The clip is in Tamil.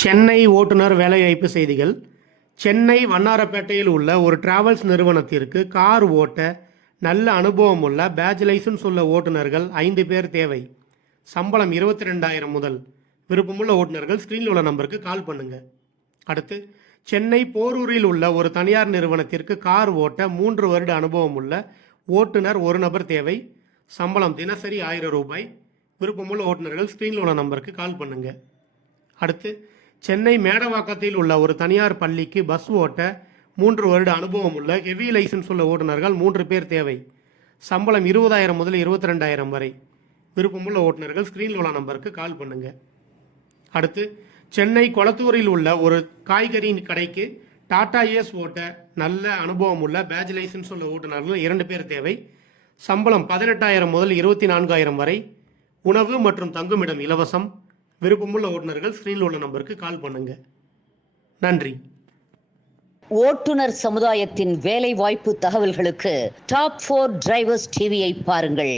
சென்னை ஓட்டுநர் வேலைவாய்ப்பு செய்திகள். சென்னை வண்ணாரப்பேட்டையில் உள்ள ஒரு டிராவல்ஸ் நிறுவனத்திற்கு கார் ஓட்ட நல்ல அனுபவம் உள்ள பேட்ச் லைசன்ஸ் உள்ள ஓட்டுநர்கள் 5 பேர் தேவை. சம்பளம் 22,000 முதல். விருப்பமுள்ள ஓட்டுநர்கள் ஸ்க்ரீனில் உள்ள நம்பருக்கு கால் பண்ணுங்க. அடுத்து, சென்னை போரூரில் உள்ள ஒரு தனியார் நிறுவனத்திற்கு கார் ஓட்ட 3 வருட அனுபவம் உள்ள ஓட்டுநர் ஒரு நபர் தேவை. சம்பளம் தினசரி 1000 ரூபாய். விருப்பமுள்ள ஓட்டுநர்கள் ஸ்க்ரீனில் உள்ள நம்பருக்கு கால் பண்ணுங்க. அடுத்து, சென்னை மேடவாக்கத்தில் உள்ள ஒரு தனியார் பள்ளிக்கு பஸ் ஓட்ட 3 வருட அனுபவம் உள்ள ஹெவி லைசன்ஸ் உள்ள ஓட்டுநர்கள் 3 பேர் தேவை. சம்பளம் 20,000 முதல் 22,000 வரை. விருப்பமுள்ள ஓட்டுநர்கள் ஸ்க்ரீனில் உள்ள நம்பருக்கு கால் பண்ணுங்க. அடுத்து, சென்னை கொளத்தூரில் உள்ள ஒரு காய்கறி கடைக்கு டாடா ஏஸ் ஓட்ட நல்ல அனுபவம் உள்ள பேட்ச் லைசன்ஸ் உள்ள ஓட்டுநர்கள் 2 பேர் தேவை. சம்பளம் 18,000 முதல் 24,000 வரை. உணவு மற்றும் தங்குமிடம் இலவசம். விருப்பமுள்ள ஓட்டுநர்கள் ஸ்க்ரீனில் உள்ள நம்பருக்கு கால் பண்ணுங்க. நன்றி. ஓட்டுநர் சமுதாயத்தின் வேலை வாய்ப்பு தகவல்களுக்கு டாப் 4 டிரைவர்ஸ் டிவியை பாருங்கள்.